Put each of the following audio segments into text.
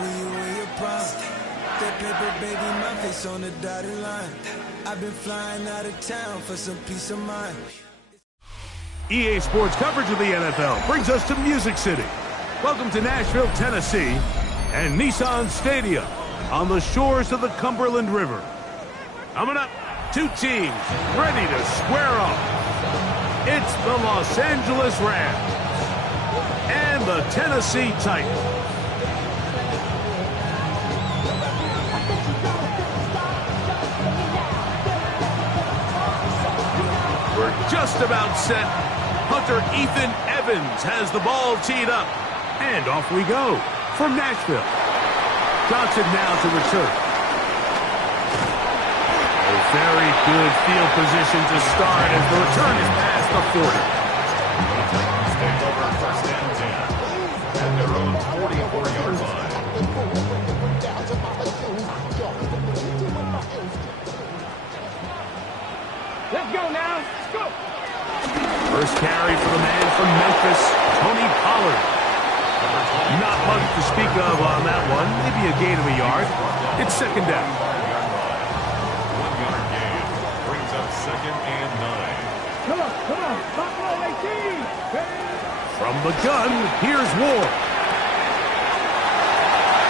when you in your prime. That paper, baby, my face on the dotted line. I've been flying out of town for some peace of mind. EA Sports coverage of the NFL brings us to Music City. Welcome to Nashville, Tennessee, and Nissan Stadium on the shores of the Cumberland River. Coming up, two teams ready to square off. It's the Los Angeles Rams and the Tennessee Titans. We're just about set. Hunter Ethan Evans has the ball teed up. And off we go from Nashville. Johnson now to return. A very good field position to start as the return is past the 40. Titans take over first and 10 at their own 44-yard line. Let's go now. Let's go. First carry for the man from Memphis, Tony Pollard. Not much to speak of on that one. Maybe a gain of a yard. It's second down. 1-yard gain brings up second and 9. Come on. Buffalo 18. From the gun, here's Ward.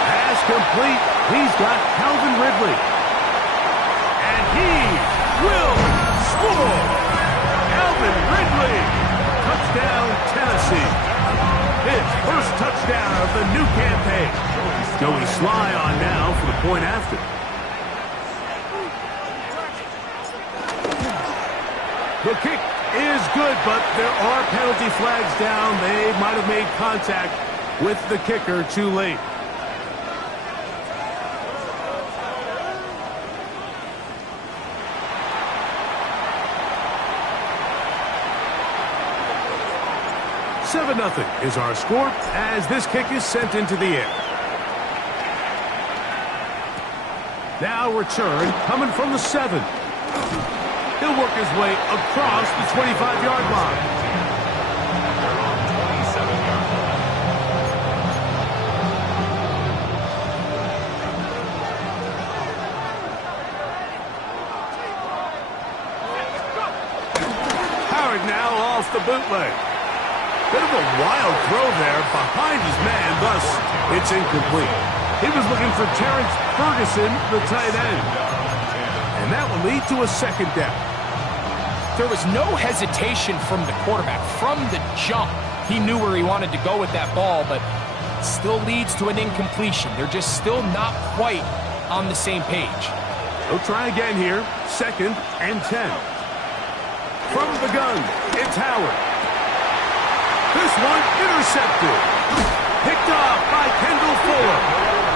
Pass complete. He's got Calvin Ridley. And he will score. Calvin Ridley. Touchdown, Tennessee. His first touchdown of the new campaign. Joey Sly on now for the point after. The kick is good, but there are penalty flags down. They might have made contact with the kicker too late. Seven 0 is our score as this kick is sent into the air. Now return coming from the 7. He'll work his way across the 25-yard line. They're on 27-yard line. Howard now off the bootleg. Bit of a wild throw there behind his man, thus it's incomplete. He was looking for Terrence Ferguson, the tight end. And that will lead to a second down. There was no hesitation from the quarterback. From the jump, he knew where he wanted to go with that ball, but still leads to an incompletion. They're just still not quite on the same page. He'll try again here, second and 10. From the gun, it's Howard. This one intercepted. Picked off by Kendall Fuller.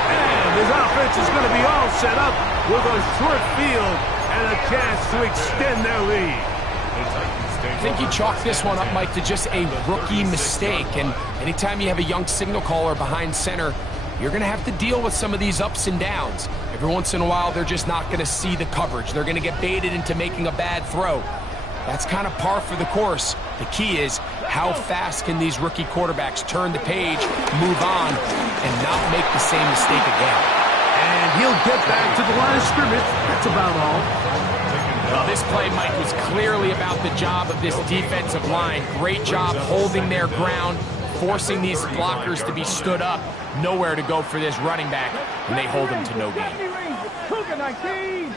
And his offense is going to be all set up with a short field and a chance to extend their lead. I think you chalk this one up, Mike, to just a rookie mistake. And anytime you have a young signal caller behind center, you're going to have to deal with some of these ups and downs. Every once in a while, they're just not going to see the coverage. They're going to get baited into making a bad throw. That's kind of par for the course. The key is how fast can these rookie quarterbacks turn the page, move on, and not make the same mistake again. And he'll get back to the line of scrimmage. That's about all. Well, this play, Mike, was clearly about the job of this defensive line. Great job holding their ground, forcing these blockers to be stood up. Nowhere to go for this running back, and they hold him to no gain. Cougar 19.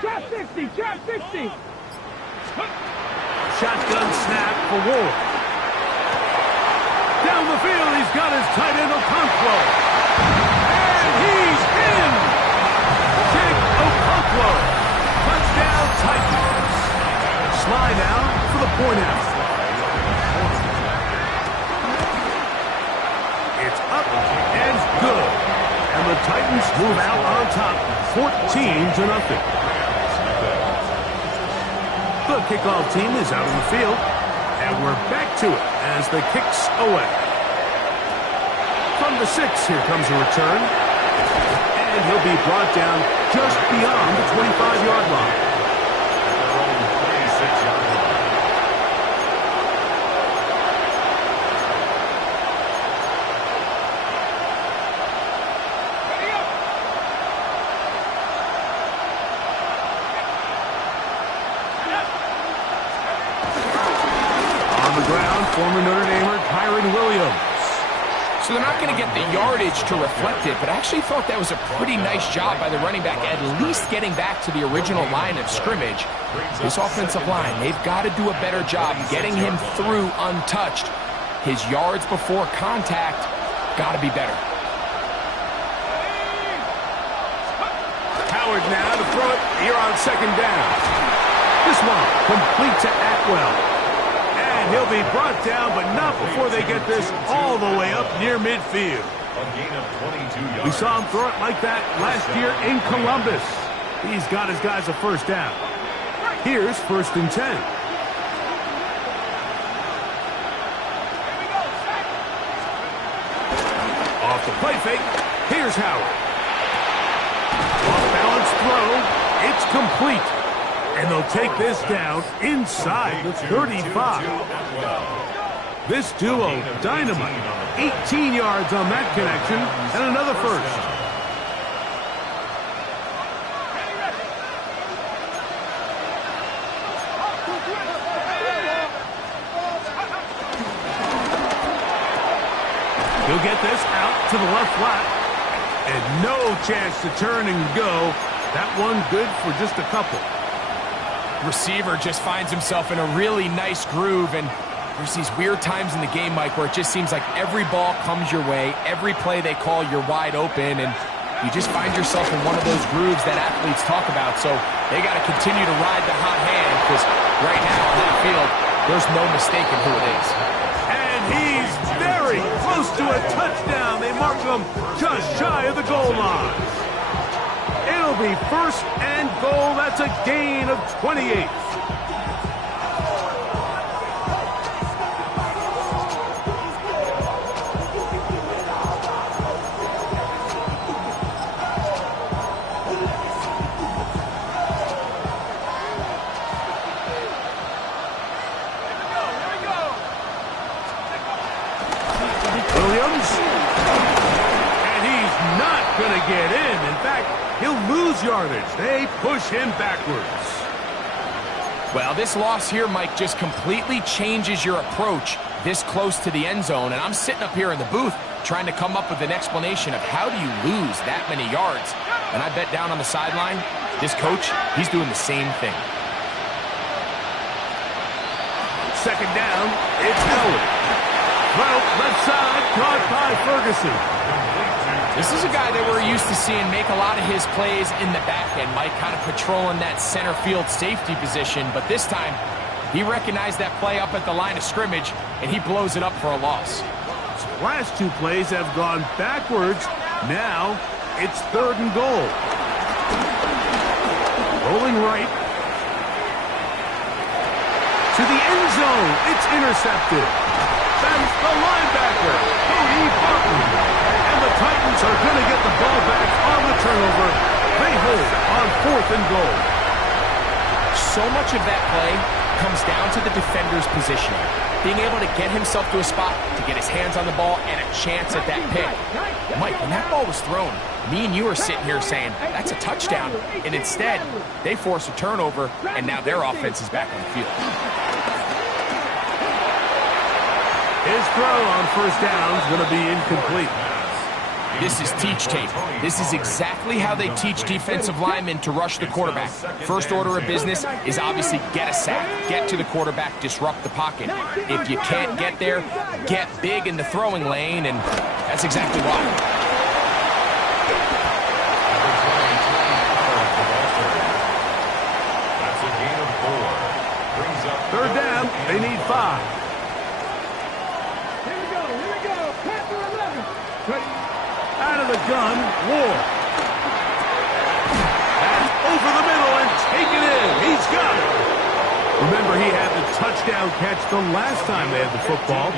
Trap 60. Shotgun snap for Ward. Down the field, he's got his tight end Okonkwo. And he's in! Jake Okonkwo. Touchdown Titans. Sly now for the point out. It's up and good. And the Titans move out on top, 14-0. The kickoff team is out on the field, and we're back to it as the kick's away. From the 6, here comes a return, and he'll be brought down just beyond the 25-yard line. Their own 26-yard line. So they're not going to get the yardage to reflect it, but I actually thought that was a pretty nice job by the running back, at least getting back to the original line of scrimmage. This offensive line, they've got to do a better job getting him through untouched. His yards before contact got to be better. Howard now to throw it here on second down. This one complete to Atwell. And he'll be brought down, but not before they get this all the way up near midfield. A gain of 22 yards. We saw him throw it like that last year in Columbus. He's got his guys a first down. Here's 1st and 10. Off the play fake. Here's Howard. Off-balance throw. It's complete. And they'll take this down inside the 35. This duo, dynamite. 18 yards on that connection and another first. He'll get this out to the left flat. And no chance to turn and go. That one good for just a couple. Receiver just finds himself in a really nice groove, and there's these weird times in the game, Mike, where it just seems like every ball comes your way, every play they call, you're wide open, and you just find yourself in one of those grooves that athletes talk about. So they got to continue to ride the hot hand, because right now on that field, there's no mistaking who it is. And he's very close to a touchdown. They mark him just shy of the goal line. It'll be 1st and goal. That's a gain of 28. Williams. And he's not going to get in. In fact, he'll lose yardage. They push him backwards. Well, this loss here, Mike, just completely changes your approach this close to the end zone. And I'm sitting up here in the booth trying to come up with an explanation of how do you lose that many yards. And I bet down on the sideline, this coach, he's doing the same thing. Second down, it's Howard. Well, left side, caught by Ferguson. This is a guy that we're used to seeing make a lot of his plays in the back end, Mike, kind of patrolling that center field safety position. But this time, he recognized that play up at the line of scrimmage, and he blows it up for a loss. Last two plays have gone backwards. Now, it's 3rd and goal. Rolling right. To the end zone. It's intercepted. That's the linebacker, Cody Barton. And the Titans are going to get the ball back on the turnover. They hold on 4th and goal. So much of that play comes down to the defender's positioning. Being able to get himself to a spot, to get his hands on the ball, and a chance at that pick. Mike, when that ball was thrown, me and you are sitting here saying, that's a touchdown. And instead, they force a turnover, and now their offense is back on the field. His throw on 1st down is going to be incomplete. This is teach tape. This is exactly how they teach defensive linemen to rush the quarterback. First order of business is obviously get a sack, get to the quarterback, disrupt the pocket. If you can't get there, get big in the throwing lane, and that's exactly why. That's a gain of 4. Brings up 3rd down, they need 5. Here we go. Panther 11. Out of the gun, Ward. That's over the middle and taken in. He's got it. Remember, he had the touchdown catch the last time they had the football.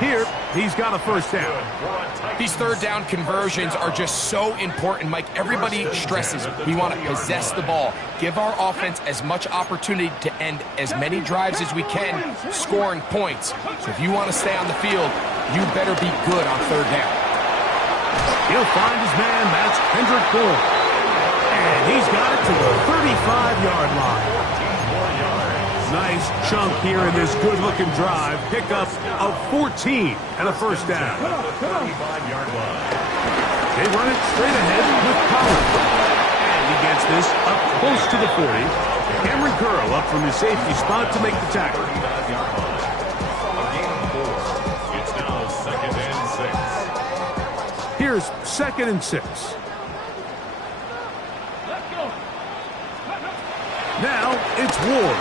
Here, he's got a 1st down. These 3rd down conversions are just so important, Mike. Everybody stresses we want to possess the ball, give our offense as much opportunity to end as many drives as we can, scoring points. So if you want to stay on the field, you better be good on 3rd down. He'll find his man, that's Kendrick Bourne. And he's got it to the 35-yard line. 14 more yards. Nice chunk here in this good-looking drive. Pickup of 14 and a first down. 35-yard line. They run it straight ahead with Pollard. And he gets this up close to the 40. Cameron Curl up from his safety spot to make the tackle. 35-yard line. A gain of 4. It's now 2nd and 6. Here's 2nd and 6. Now it's Ward.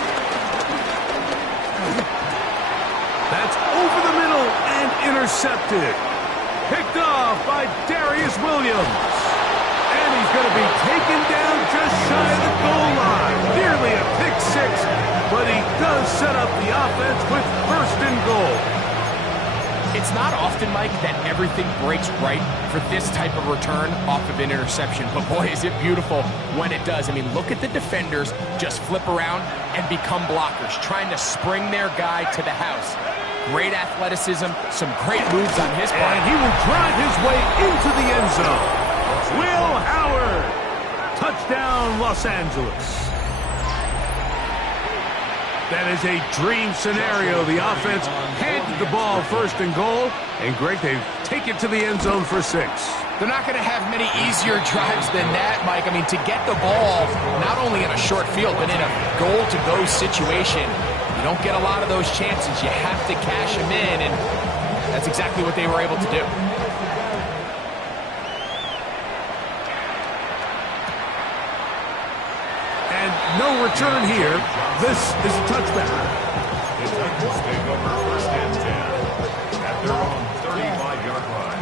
That's over the middle and intercepted. Picked off by Darius Williams. And he's going to be taken down just shy of the goal line. Nearly a pick six, but he does set up the offense with 1st and goal. It's not often, Mike, that everything breaks right for this type of return off of an interception. But boy, is it beautiful when it does. I mean, look at the defenders just flip around and become blockers, trying to spring their guy to the house. Great athleticism, some great moves on his part. And he will drive his way into the end zone. Will Howard. Touchdown, Los Angeles. That is a dream scenario. The offense handed the ball 1st and goal. And Greg, they take it to the end zone for 6. They're not going to have many easier drives than that, Mike. I mean, to get the ball, not only in a short field, but in a goal-to-go situation, you don't get a lot of those chances. You have to cash them in, and that's exactly what they were able to do. And no return here. This is a touchback. The Titans take over 1st and 10 at their own 35-yard line.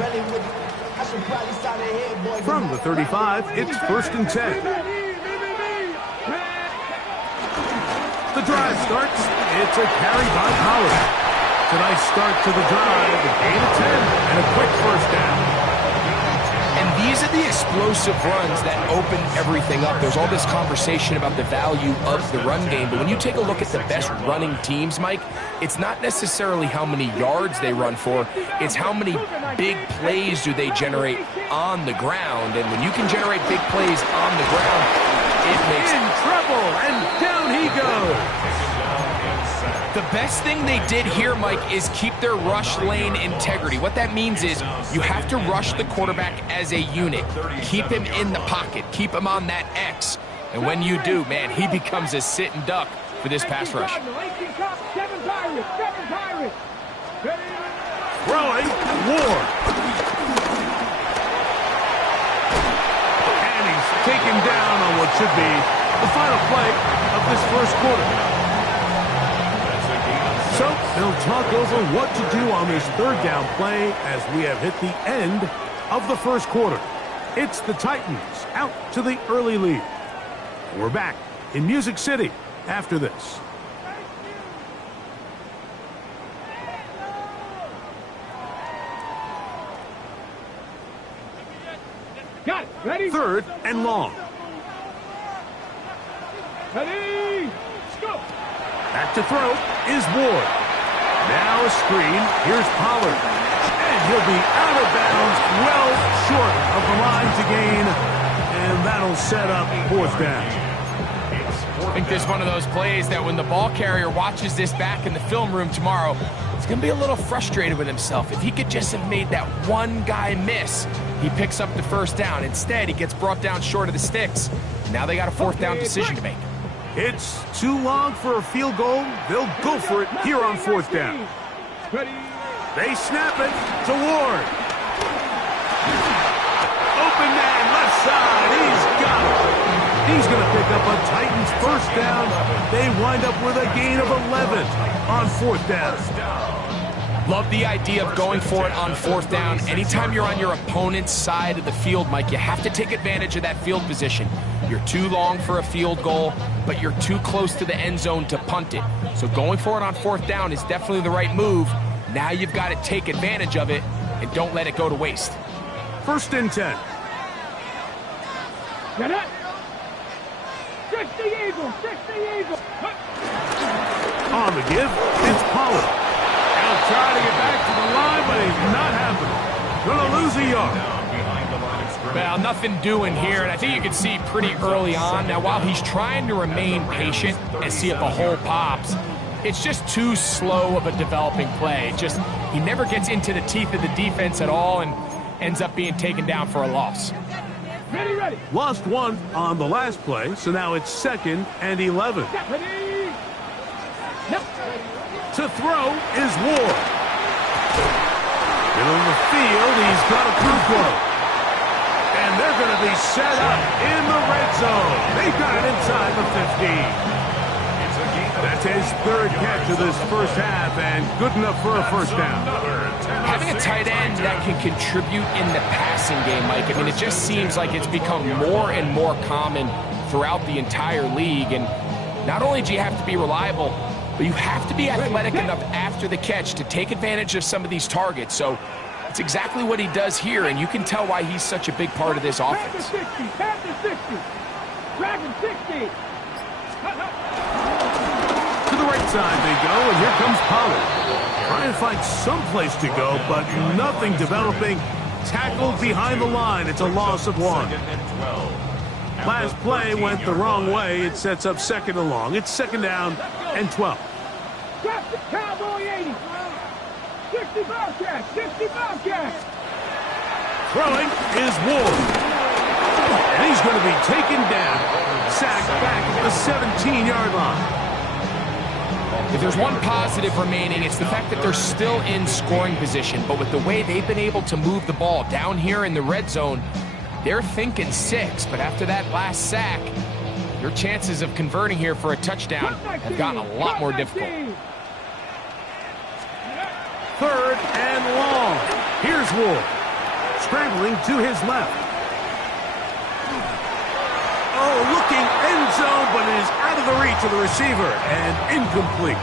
From the 35, it's 1st and 10. The drive starts. It's a carry by Pollard. It's a nice start to the drive. A gain of 10 and a quick 1st down. And these are the explosive runs that open everything up. There's all this conversation about the value of the run game, but when you take a look at the best running teams, Mike, it's not necessarily how many yards they run for, it's how many big plays do they generate on the ground. And when you can generate big plays on the ground, it makes... In trouble, and down he goes. The best thing they did here, Mike, is keep their rush lane integrity. What that means is you have to rush the quarterback as a unit. Keep him in the pocket. Keep him on that X. And when you do, man, he becomes a sit and duck for this pass rush. Throwing, Ward. And he's taken down on what should be the final play of this 1st quarter. So they'll talk over what to do on this 3rd down play as we have hit the end of the 1st quarter. It's the Titans out to the early lead. We're back in Music City after this. Got it. Ready? 3rd and long. Ready? Let's go. Back to throw is Ward. Now a screen. Here's Pollard. And he'll be out of bounds, well short of the line to gain. And that'll set up 4th down. I think this is one of those plays that when the ball carrier watches this back in the film room tomorrow, he's going to be a little frustrated with himself. If he could just have made that one guy miss, he picks up the 1st down. Instead, he gets brought down short of the sticks. Now they got a 4th down decision to make. It's too long for a field goal. They'll go for it here on 4th down. They snap it to Ward. Open man, left side. He's got it. He's going to pick up a Titans 1st down. They wind up with a gain of 11 on 4th down. Love the idea of going for it on 4th down. Anytime you're on your opponent's side of the field, Mike, you have to take advantage of that field position. You're too long for a field goal, but you're too close to the end zone to punt it. So going for it on 4th down is definitely the right move. Now you've got to take advantage of it and don't let it go to waste. 1st and 10. Get it. 60 Eagles. 60 Eagles. On the give, it's Pollard. Trying to get back to the line, but he's not happening. Gonna lose a yard. Down behind the line of Well, nothing doing here, and I think you can see pretty early on. Now, while he's trying to remain patient and see if a hole pops, it's just too slow of a developing play. He never gets into the teeth of the defense at all and ends up being taken down for a loss. Ready. Lost one on the last play, so now it's 2nd and 11. Ready. Yep. To throw is Ward. Middle of the field, he's got a through. And they're going to be set up in the red zone. They've got it inside the 15. That's his 3rd catch of this first half, and good enough for a first down. Having a tight end that can contribute in the passing game, Mike, I mean, it just seems like it's become more and more common throughout the entire league. And not only do you have to be reliable, but you have to be athletic enough after the catch to take advantage of some of these targets. So it's exactly what he does here, and you can tell why he's such a big part of this offense. Pass to 60. Dragon 60. To the right side they go, and here comes Pollard. Trying to find some place to go, but nothing developing. Tackled behind the line. It's a loss of 1. Last play went the wrong way. It sets up 2nd and long. It's 2nd down and 12. Drop the Cowboy 80. 60 Bobcats. 60 Bobcats. Throwing is Ward. And he's going to be taken down. Sacked back at the 17-yard line. If there's one positive remaining, it's the fact that they're still in scoring position. But with the way they've been able to move the ball down here in the red zone, they're thinking 6. But after that last sack, your chances of converting here for a touchdown have gotten a lot more difficult. 3rd and long. Here's Ward. Scrambling to his left. Oh, looking end zone, but it is out of the reach of the receiver and incomplete.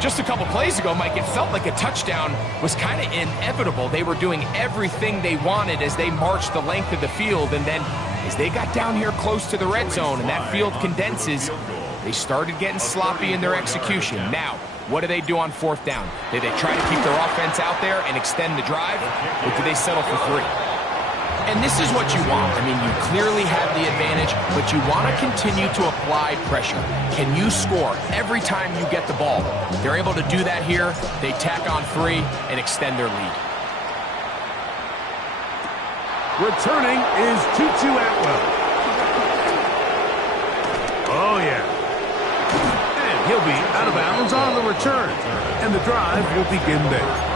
Just a couple plays ago, Mike, it felt like a touchdown was kind of inevitable. They were doing everything they wanted as they marched the length of the field, and then as they got down here close to the red zone and that field condenses, they started getting sloppy in their execution. Now, what do they do on 4th down? Do they try to keep their offense out there and extend the drive, or do they settle for 3? And this is what you want. I mean, you clearly have the advantage, but you want to continue to apply pressure. Can you score every time you get the ball? They're able to do that here. They tack on 3 and extend their lead. Returning is Tutu Atwell. Oh, yeah. And he'll be out of bounds on the return. And the drive will begin there.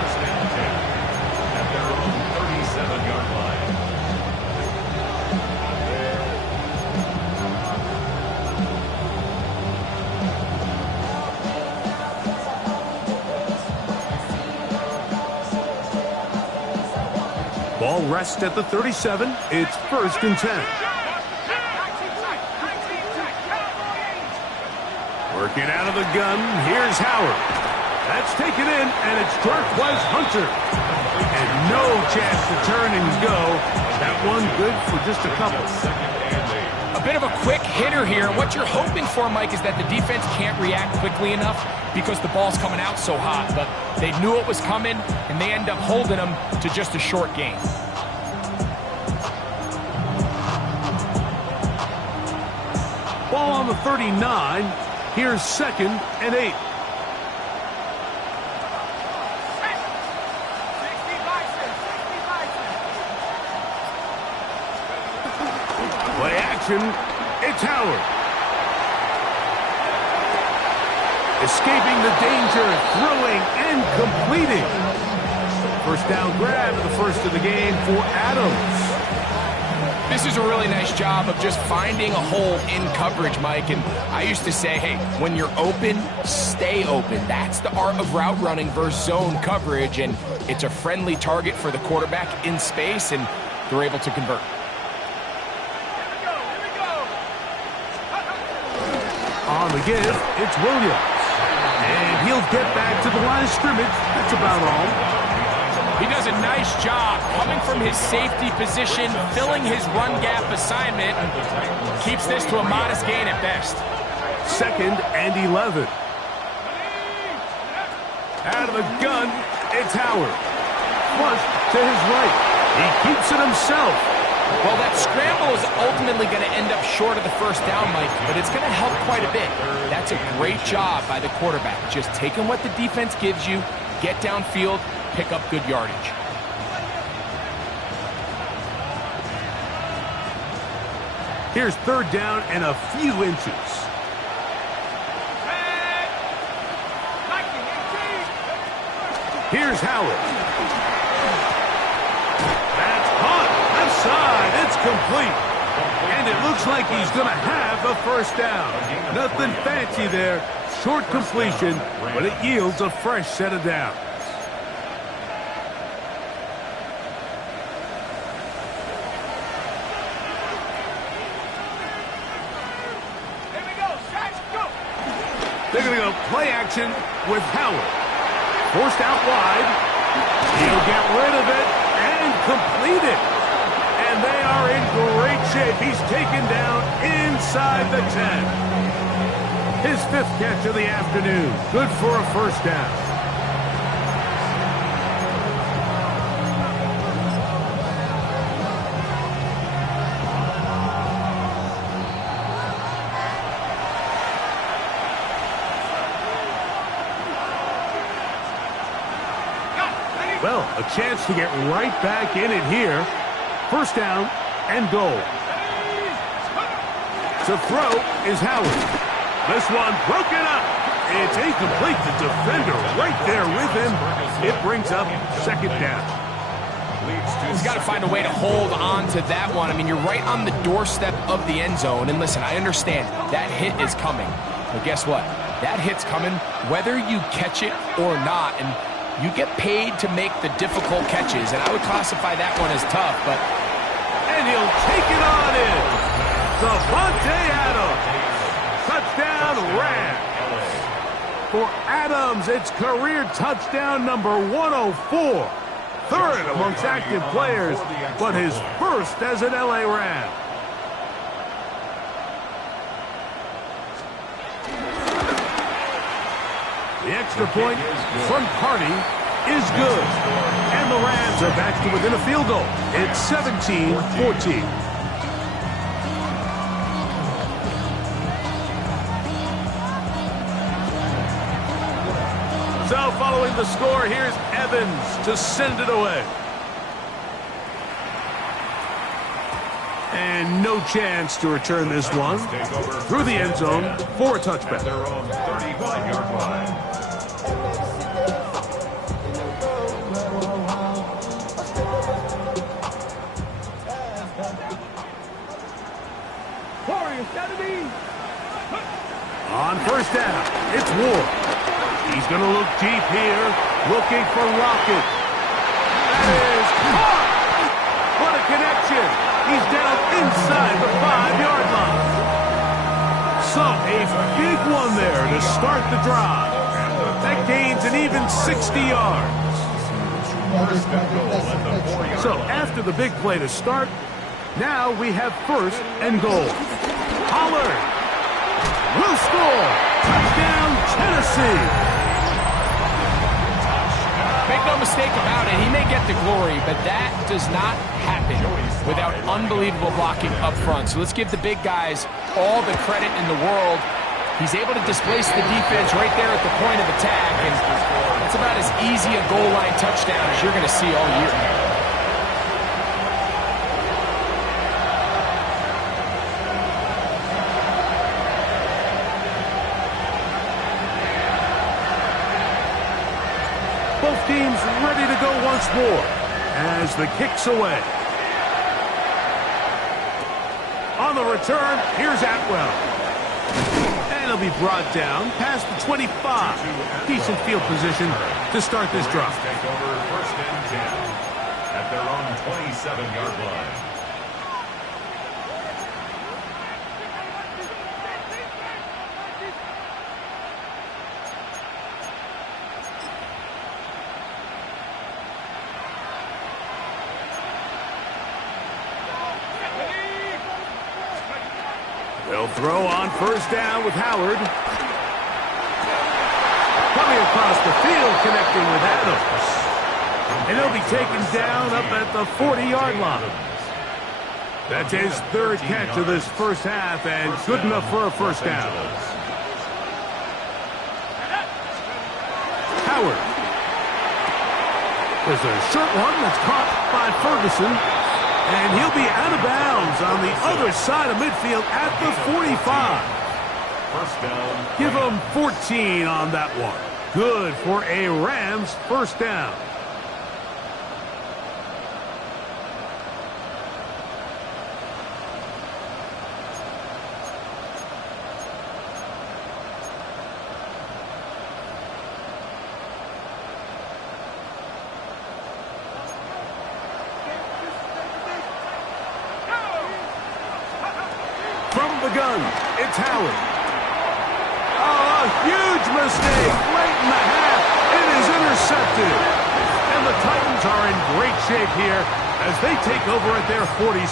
Ball rests at the 37. It's 1st and 10. Working out of the gun. Here's Howard. That's taken in, and it's Jarquez Hunter. And no chance to turn and go. That one good for just a couple. A bit of a quick hitter here. What you're hoping for, Mike, is that the defense can't react quickly enough because the ball's coming out so hot. But they knew it was coming, and they end up holding them to just a short gain. Ball on the 39. Here's 2nd and 8. Play action. It's Howard. Escaping the danger, throwing and completing. First down grab of the first of the game for Adams. This is a really nice job of just finding a hole in coverage, Mike. And I used to say, hey, when you're open, stay open. That's the art of route running versus zone coverage. And it's a friendly target for the quarterback in space, and they're able to convert. On the give, it's Williams. And he'll get back to the line of scrimmage. That's about all. He does a nice job coming from his safety position, filling his run gap assignment, keeps this to a modest gain at best. 2nd and 11. Out of the gun, it's Howard. Flush to his right. He keeps it himself. Well, that scramble is ultimately going to end up short of the first down, Mike, but it's going to help quite a bit. That's a great job by the quarterback. Just taking what the defense gives you, get downfield, pick up good yardage. Here's third down and a few inches. Here's Howard. That's caught. Left side. It's complete. And it looks like he's going to have a first down. Nothing fancy there. Short completion, but it yields a fresh set of downs. They're going to go play action with Howard. Forced out wide. He'll get rid of it and complete it. And they are in great shape. He's taken down inside the 10. His fifth catch of the afternoon. Good for a first down. Well, a chance to get right back in it here. First down and goal. To throw is Howard. This one broken up. It's incomplete. The defender right there with him. It brings up second down. He's got to find a way to hold on to that one. I mean, you're right on the doorstep of the end zone. And listen, I understand that hit is coming. But guess what? That hit's coming whether you catch it or not. And you get paid to make the difficult catches, and I would classify that one as tough, but... And he'll take it on in. Davante Adams. Touchdown, Rams. For Adams, it's career touchdown number 104. Third amongst active players, but his first as an LA Ram. The extra point from Carney is good. And the Rams are back to within a field goal. It's 17-14. So following the score, here's Evans to send it away. And no chance to return this one. Through the end zone for a touchback. Their own 35-yard line. On first down, it's Ward. He's going to look deep here, looking for Lockett. That is caught! What a connection! He's down inside the 5-yard line. So, a big one there to start the drive. That gains an even 60 yards. So, after the big play to start, now we have first and goal. Pollard will score. Touchdown, Tennessee. Make no mistake about it, he may get the glory, but that does not happen without unbelievable blocking up front. So let's give the big guys all the credit in the world. He's able to displace the defense right there at the point of attack, and that's about as easy a goal line touchdown as you're going to see all year. Both teams ready to go once more as the kick's away. On the return, here's Atwell. And he'll be brought down past the 25. Decent field position to start this drive. Take over first and 10 at their own 27-yard line. They'll throw on first down with Howard. Coming across the field, connecting with Adams. And he'll be taken down up at the 40-yard line. That's his third catch of this first half, and good enough for a first down. Howard. There's a short one that's caught by Ferguson, and he'll be out of bounds on the other side of midfield at the 45. First down. Give him 14 on that one. Good for a Rams first down. From the gun, it's Howard. Oh, a huge mistake late in the half. It is intercepted. And the Titans are in great shape here as they take over at their 46.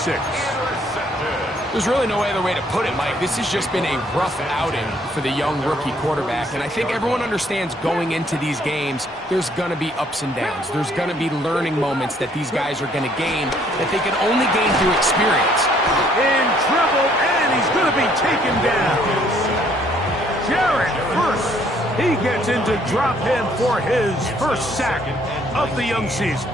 There's really no other way to put it, Mike. This has just been a rough outing for the young rookie quarterback, and I think everyone understands going into these games, there's going to be ups and downs. There's going to be learning moments that these guys are going to gain that they can only gain through experience. In trouble, and he's going to be taken down. Jarrett first. He gets in to drop him for his first sack of the young season.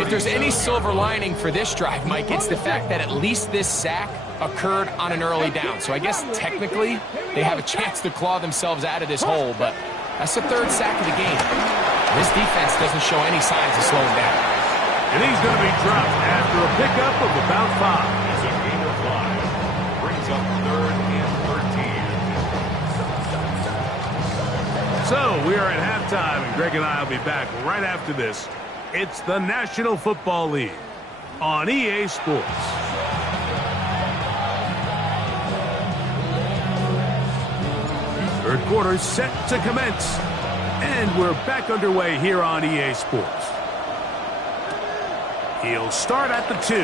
If there's any silver lining for this drive, Mike, it's the fact that at least this sack occurred on an early down. So I guess technically they have a chance to claw themselves out of this hole, but that's the third sack of the game. This defense doesn't show any signs of slowing down. And he's going to be dropped after a pickup of about 5. It's a gain of 5. Brings up 3rd and 13. So we are at halftime, and Greg and I will be back right after this. It's the National Football League on EA Sports. Third quarter set to commence, and we're back underway here on EA Sports. He'll start at the 2.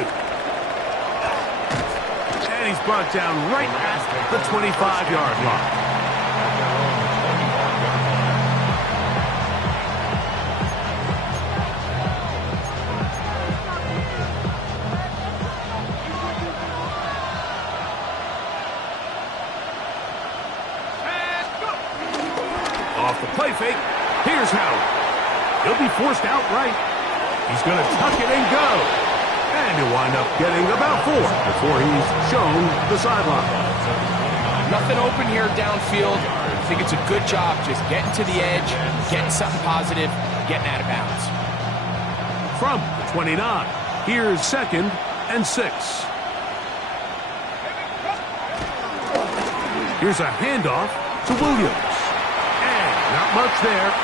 And he's brought down right at the 25-yard line. Off the play fake, here's Howard. He'll be forced outright. He's going to tuck it and go. And he'll wind up getting about 4 before he's shown the sideline. Nothing open here downfield. I think it's a good job just getting to the edge, getting something positive, getting out of bounds. From the 29, here's 2nd and 6. Here's a handoff to Williams. And not much there.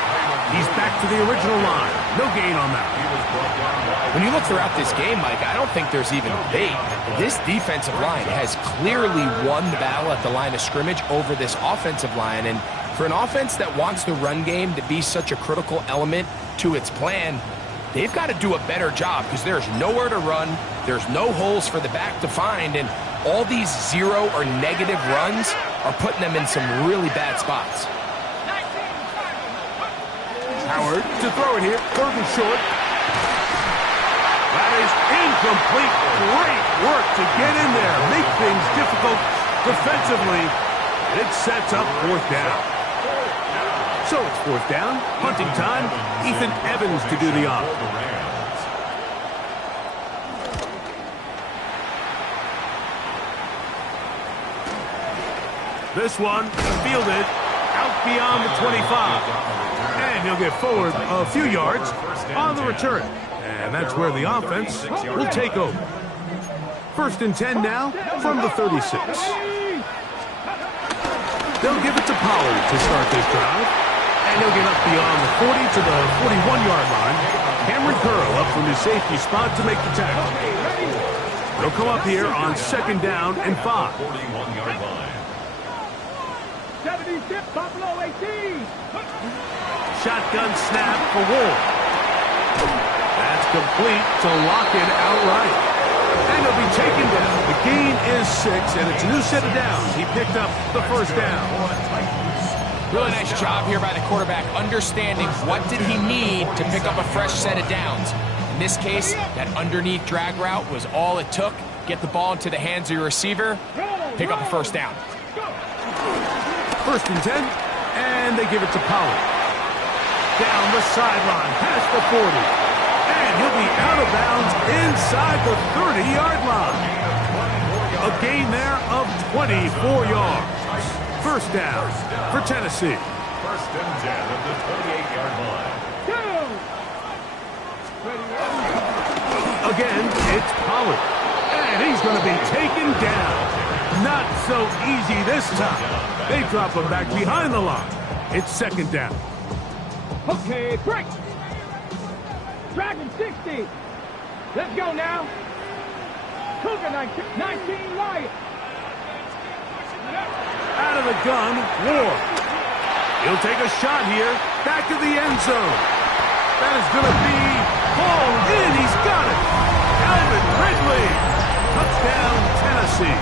He's back to the original line. No gain on that. When you look throughout this game, Mike, I don't think there's even a debate. This defensive line has clearly won the battle at the line of scrimmage over this offensive line. And for an offense that wants the run game to be such a critical element to its plan, they've got to do a better job because there's nowhere to run. There's no holes for the back to find. And all these 0 or negative runs are putting them in some really bad spots. Howard to throw it here. 3rd and short. That is incomplete. Great work to get in there. Make things difficult defensively. And it sets up 4th down. So it's 4th down. Punting time. Ethan Evans to do the honor. This one fielded out beyond the 25. And he'll get forward a few yards on the return. And that's where the offense will take over. 1st and 10 now from the 36. They'll give it to Pollard to start this drive. And he'll get up beyond the 40 to the 41-yard line. Cameron Curl up from his safety spot to make the tackle. They'll come up here on 2nd down and 5. 41-yard line. 76, Buffalo 18. Shotgun snap for Wolf. That's complete to lock it outright. And he'll be taken down. The gain is 6, and it's a new set of downs. He picked up the first down. Really nice job here by the quarterback, understanding what did he need to pick up a fresh set of downs. In this case, that underneath drag route was all it took, get the ball into the hands of your receiver, pick up a first down. 1st and 10, and they give it to Pollard. Down the sideline, past the 40. And he'll be out of bounds inside the 30-yard line. A gain there of 24 yards. First down for Tennessee. 1st and 10 at the 28-yard line. Again, it's Pollard. And he's going to be taken down. Not so easy this time. They drop him back behind the line. It's 2nd down. Okay, break. Dragon 60. Let's go now. Cougar 19 Lions. Out of the gun, Ward. He'll take a shot here. Back to the end zone. That is going to be ball in. He's got it. Calvin Ridley. Touchdown, Tennessee.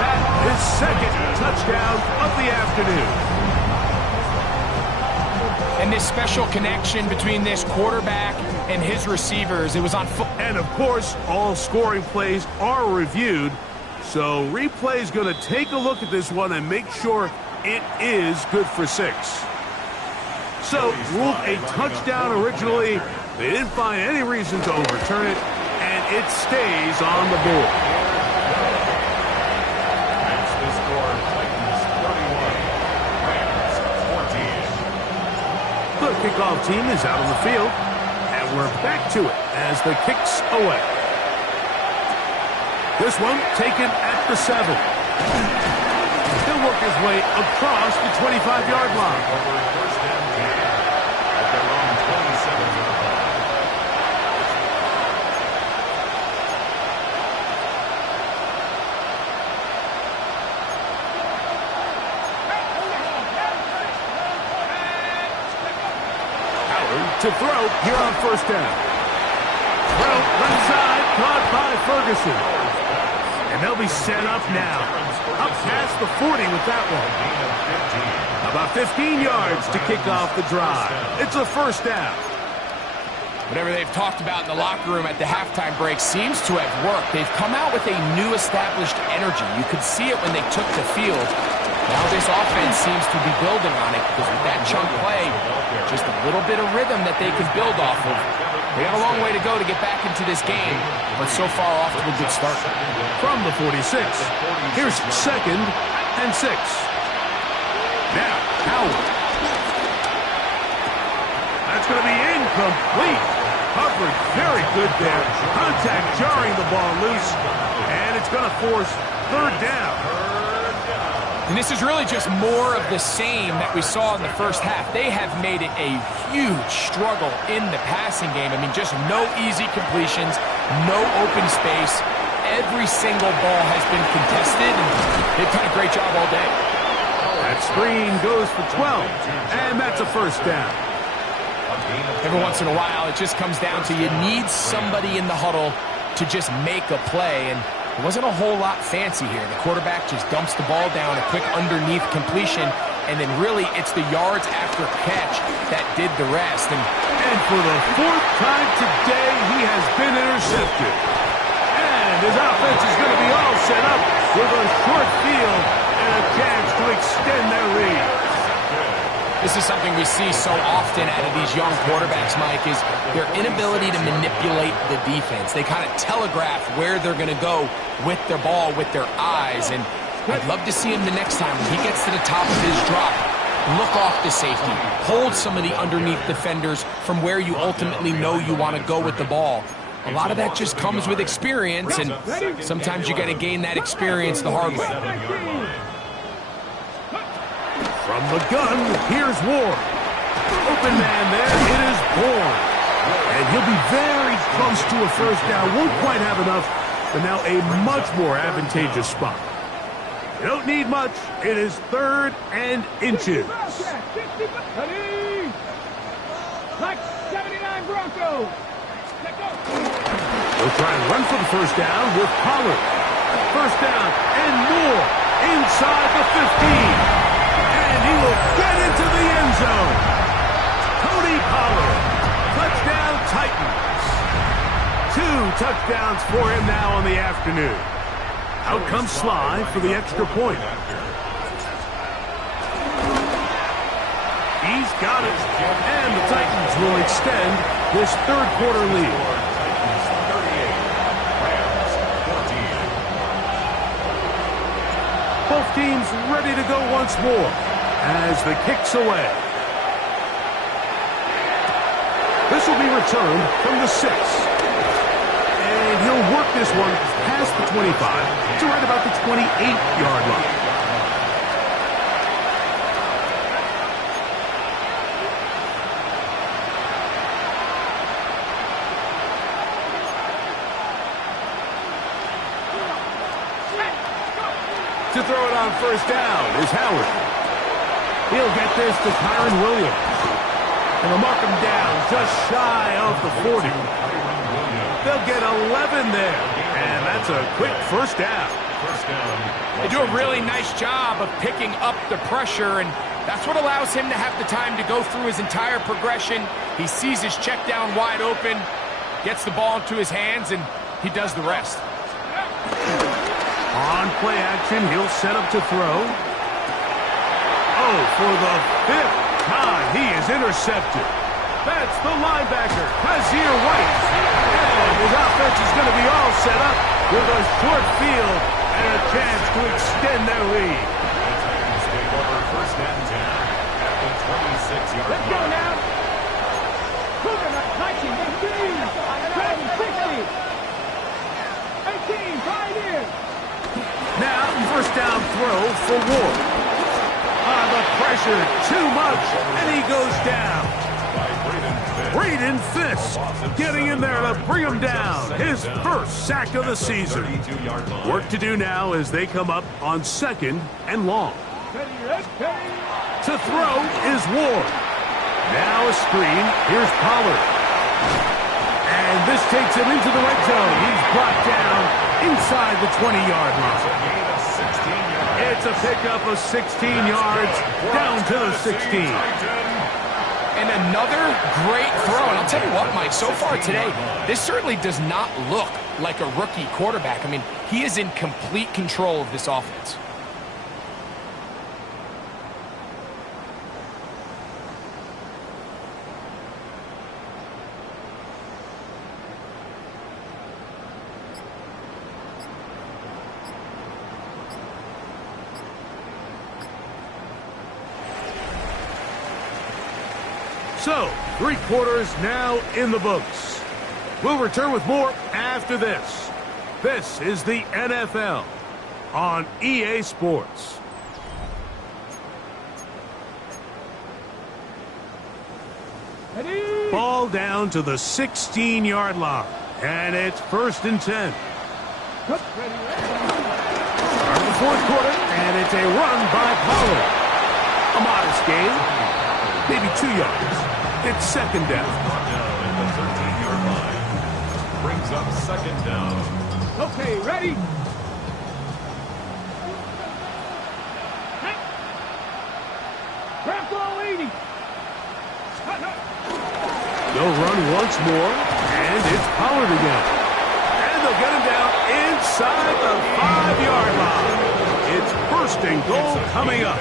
That is 2nd touchdown of the afternoon. And this special connection between this quarterback and his receivers, it was on foot. And, of course, all scoring plays are reviewed. So replay's going to take a look at this one and make sure it is good for 6. So, ruled a touchdown originally. They didn't find any reason to overturn it, and it stays on the board. That's the score. Titans 31, Rams 14. The kickoff team is out on the field, and we're back to it as the kick's away. This one taken at the 7. He'll work his way across the 25-yard line. Over 1st and 10 at their own 27-yard line. To throw here on 1st down. Throw left side, caught by Ferguson. And they'll be set up now. Up past the 40 with that one. About 15 yards to kick off the drive. It's a 1st down. Whatever they've talked about in the locker room at the halftime break seems to have worked. They've come out with a new established energy. You could see it when they took the field. Now this offense seems to be building on it because with that chunk play, just a little bit of rhythm that they can build off of. They got a long way to go to get back into this game, but so far off to a good start. From the 46, here's 2nd and 6. Now, Howard. That's going to be incomplete. Coverage very good there. Contact jarring the ball loose, and it's going to force 3rd down. And this is really just more of the same that we saw in the first half. They have made it a huge struggle in the passing game. I mean, just no easy completions, no open space. Every single ball has been contested, and they've done a great job all day. That screen goes for 12, and that's a 1st down. Every once in a while, it just comes down to you need somebody in the huddle to just make a play, and it wasn't a whole lot fancy here. The quarterback just dumps the ball down, a quick underneath completion, and then really it's the yards after catch that did the rest. And for the 4th time today, he has been intercepted. And his offense is going to be all set up with a short field and a chance to extend their lead. This is something we see so often out of these young quarterbacks, Mike, is their inability to manipulate the defense. They kind of telegraph where they're going to go with their ball, with their eyes. And I'd love to see him the next time when he gets to the top of his drop. Look off the safety. Hold some of the underneath defenders from where you ultimately know you want to go with the ball. A lot of that just comes with experience, and sometimes you got to gain that experience the hard way. From the gun, here's Ward. Open man there, it is Bourne. And he'll be very close to a 1st down. Won't quite have enough, but now a much more advantageous spot. You don't need much. It is 3rd and inches. Like 79 Broncos. They'll try and run for the 1st down with Pollard. 1st down and more inside the 15. And he will get into the end zone. Tony Pollard. Touchdown, Titans. 2 touchdowns for him now on the afternoon. Out comes Sly for the extra point. He's got it. And the Titans will extend this third quarter lead. Both teams ready to go once more as the kick's away. This will be returned from the 6. And he'll work this one past the 25 to right about the 28-yard line. To throw it on first down is Howard. He'll get this to Kyron Williams. And they'll mark him down just shy of the 40. They'll get 11 there. And that's a quick first down. They do a really nice job of picking up the pressure, and that's what allows him to have the time to go through his entire progression. He sees his check down wide open, gets the ball into his hands, and he does the rest. On play action, he'll set up to throw. Oh, for the 5th time, he is intercepted. That's the linebacker, Kazir White. And his offense is going to be all set up with a short field and a chance to extend their lead. First and 10 at the 26-yard line. Let's go now. Cougar 19, 18, 60. 18, 5 years. Now, first down throw for Ward. The pressure, too much, and he goes down. Braden Fisk getting in there to bring him down. His first sack of the season. Work to do now as they come up on 2nd and long. To throw is Ward. Now a screen. Here's Pollard. And this takes him into the red zone. He's brought down inside the 20-yard line. It's a pickup of 16 yards down to the 16. And another great throw. And I'll tell you what, Mike, so far today, this certainly does not look like a rookie quarterback. I mean, he is in complete control of this offense. So, 3 quarters now in the books. We'll return with more after this. This is the NFL on EA Sports. Ready? Ball down to the 16-yard line. And it's 1st and 10. Start the 4th quarter, and it's a run by Pollard. A modest gain, maybe 2 yards. It's 2nd down. Brought down at the 13-yard line. Brings up 2nd down. Okay, ready? Craft all 80. They'll run once more, and it's Pollard again. And they'll get him down inside the 5-yard line. It's 1st and goal coming up.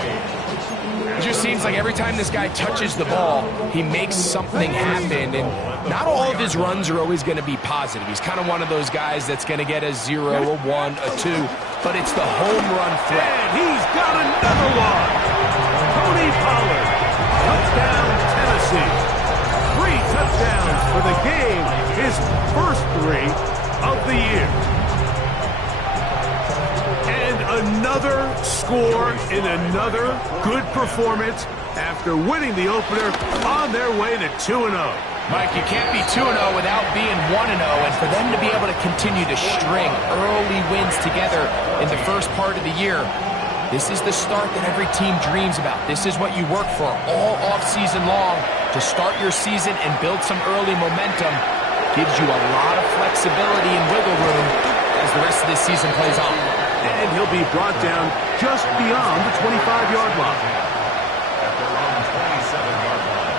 It just seems like every time this guy touches the ball, he makes something happen. And not all of his runs are always going to be positive. He's kind of one of those guys that's going to get a 0, a 1, a 2. But it's the home run threat. And he's got another one. Tony Pollard. Touchdown, Tennessee. 3 touchdowns for the game. His first 3 of the year. Another score in another good performance after winning the opener on their way to 2-0. Mike, you can't be 2-0 without being 1-0, and for them to be able to continue to string early wins together in the first part of the year, this is the start that every team dreams about. This is what you work for all offseason long to start your season and build some early momentum. Gives you a lot of flexibility and wiggle room as the rest of this season plays on. And he'll be brought down just beyond the 25-yard line. At their own 27-yard line.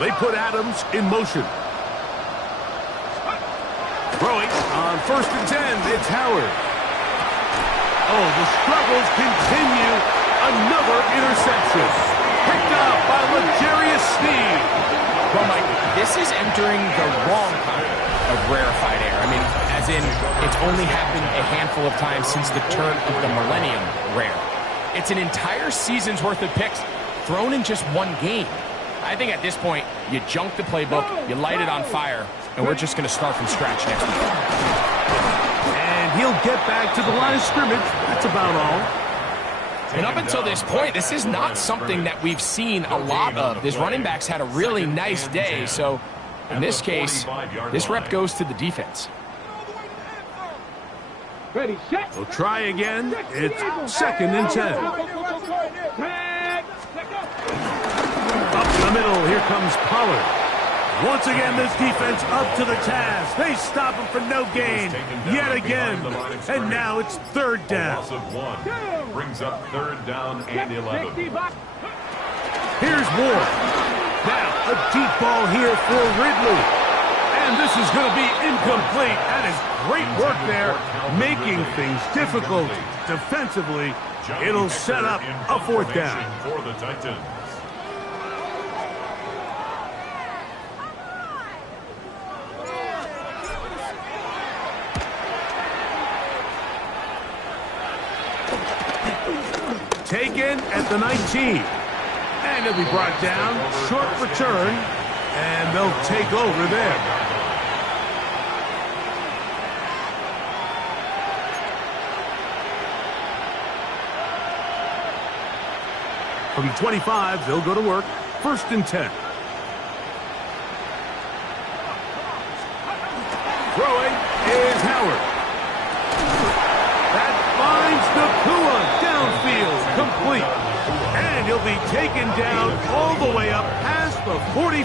They put Adams in motion. Throwing on 1st and 10, it's Howard. Oh, the struggles continue. Another interception. Picked up by L'Jarius Sneed. Well, Mike, this is entering the wrong kind of rarefied air. I mean, as in, it's only happened a handful of times since the turn of the millennium rare. It's an entire season's worth of picks thrown in just one game. I think at this point, you junk the playbook, you light it on fire, and we're just going to start from scratch next week. And he'll get back to the line of scrimmage. That's about all. And up until this point, this is not something that we've seen a lot of. This running back's had a really nice day, so in this case, this rep goes to the defense. Ready, set. We'll try again. It's 2nd and 10. Up the middle, here comes Pollard. Once again, this defense up to the task. They stop him for no gain yet again. And now it's 3rd down. Loss of 1 brings up 3rd down and 11. Here's Ward. Now a deep ball here for Ridley. And this is going to be incomplete. That is great work there, making things difficult defensively. It'll set up a 4th down. For the Titans. Taken at the 19. And he'll be brought down. Short return. And they'll take over there. From 25, they'll go to work. 1st and 10. Throwing is Howard. That finds Nacua downfield, complete. And he'll be taken down all the way up past the 45.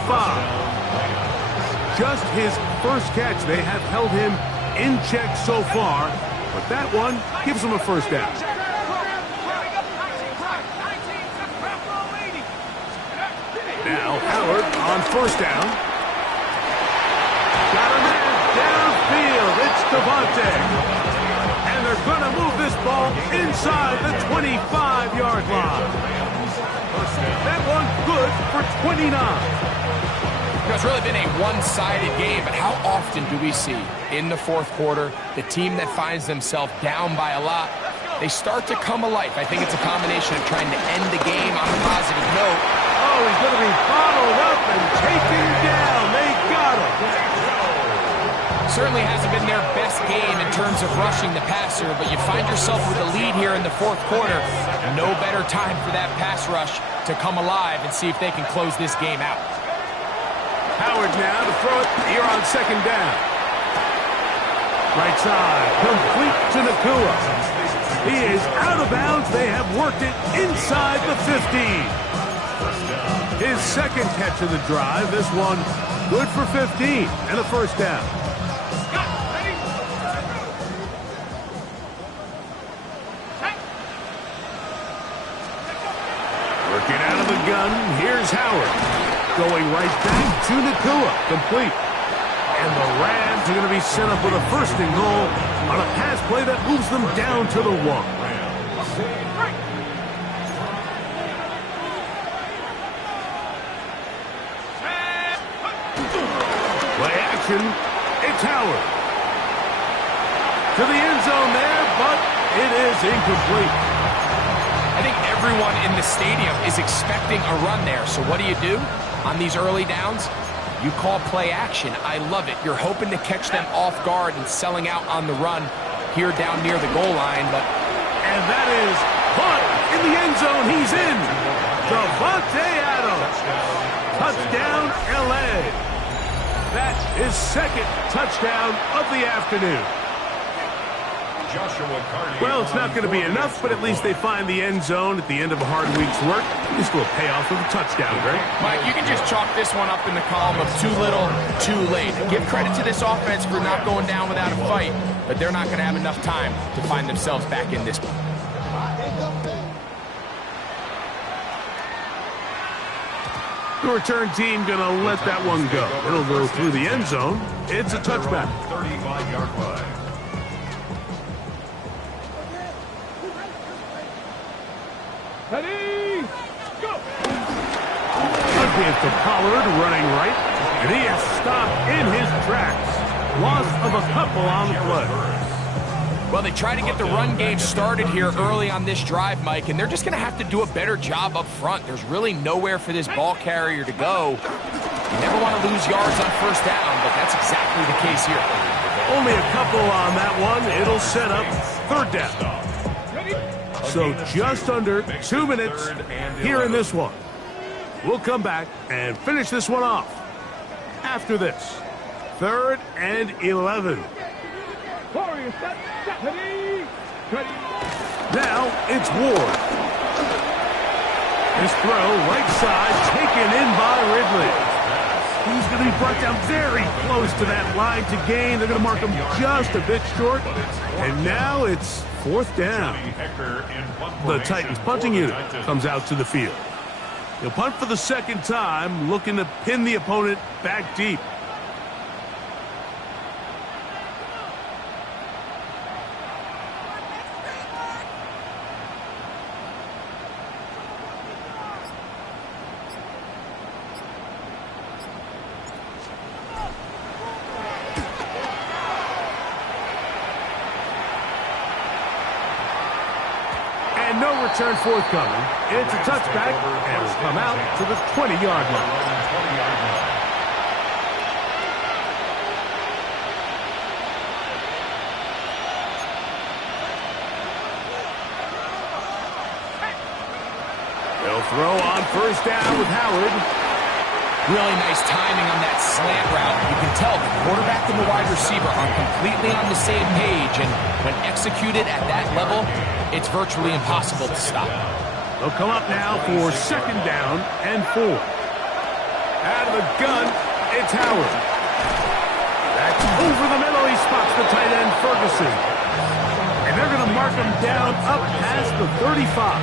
Just his first catch. They have held him in check so far, but that one gives him a 1st down. Now Howard on 1st down. Got a man downfield. It's Devontae. And they're going to move this ball inside the 25-yard line. That one good for 29. It's really been a one-sided game, but how often do we see in the 4th quarter the team that finds themselves down by a lot, they start to come alive? I think it's a combination of trying to end the game on a positive note. Oh, he's going to be bottled up and taken down. They got him. Certainly hasn't been their best game in terms of rushing the passer, but you find yourself with a lead here in the 4th quarter. No better time for that pass rush to come alive and see if they can close this game out. Howard now to throw it here on 2nd down. Right side, complete to Nacua. He is out of bounds. They have worked it inside the 15. His 2nd catch of the drive. This one good for 15 and a 1st down. Working out of the gun, here's Howard. Going right back to Nacua, complete. And the Rams are going to be set up with a 1st and goal on a pass play that moves them down to the 1. Play action, it's Howard. To the end zone there, but it is incomplete. I think everyone in the stadium is expecting a run there, so what do? On these early downs, you call play action. I love it. You're hoping to catch them off guard and selling out on the run here down near the goal line, but... And that is caught in the end zone. He's in. Davante Adams. Touchdown, L.A. That's his 2nd touchdown of the afternoon. Well, it's not going to be enough, but at least they find the end zone at the end of a hard week's work. Just a little payoff with a touchdown, Greg. Mike, you can just chalk this one up in the column of too little, too late. Give credit to this offense for not going down without a fight, but they're not going to have enough time to find themselves back in this one. The return team going to let that one go. It'll go through the end zone. It's a touchback. 35-yard line. Ready, go! Again to Pollard running right, and he is stopped in his tracks. Loss of a couple on the play. Well, they try to get the run game started here early on this drive, Mike, and they're just going to have to do a better job up front. There's really nowhere for this ball carrier to go. You never want to lose yards on first down, but that's exactly the case here. Only a couple on that one. It'll set up third down. So just under 2 minutes here in this one. We'll come back and finish this one off after this. 3rd and 11. Warriors, set, ready, ready. Now it's Ward. His throw, right side, taken in by Ridley. He's going to be brought down very close to that line to gain. They're going to mark him just a bit short. And now it's 4th down. The Titans punting unit comes out to the field. He'll punt for the second time, looking to pin the opponent back deep. And no return forthcoming. It's a touchback, and will come out to the 20-yard line. They'll throw on first down with Howard. Really nice timing on that slant route. You can tell the quarterback and the wide receiver are completely on the same page, and when executed at that level, it's virtually impossible to stop. They'll come up now for 2nd down and 4. Out of the gun, it's Howard. That's over the middle. He spots the tight end, Ferguson. And they're going to mark him down up past the 35.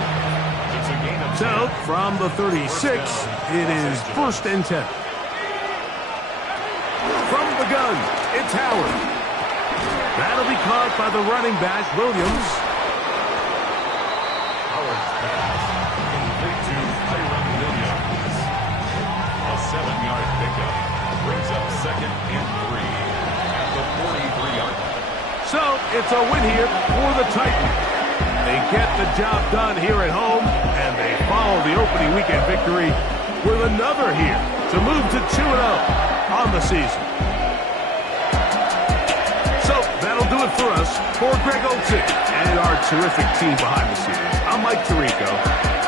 So, from the 36, it is 1st and 10. From the gun, it's Howard. That'll be caught by the running back, Williams. Howard's pass complete to Tyron Williams. A 7-yard pickup brings up 2nd and 3 at the 43-yard line. So, it's a win here for the Titans. They get the job done here at home, and they follow the opening weekend victory with another here to move to 2-0 on the season. So that'll do it for us. For Greg Olsen and our terrific team behind the scenes, I'm Mike Tirico.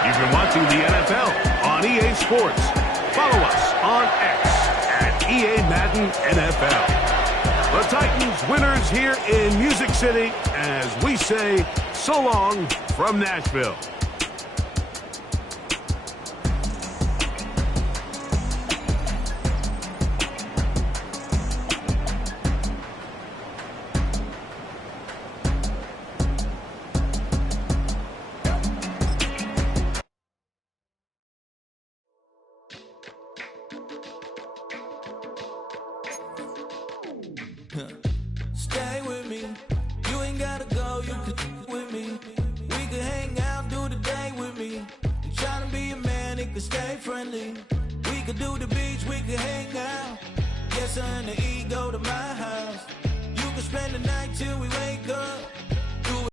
You've been watching the NFL on EA Sports. Follow us on X at EA Madden NFL. The Titans winners here in Music City as we say so long from Nashville. Stay with me. You ain't gotta go, you could with me. We could hang out, do the day with me. I'm trying to be a man, it could stay friendly. We could do the beach, we could hang out. Yes, her and the E go to my house. You could spend the night till we wake up.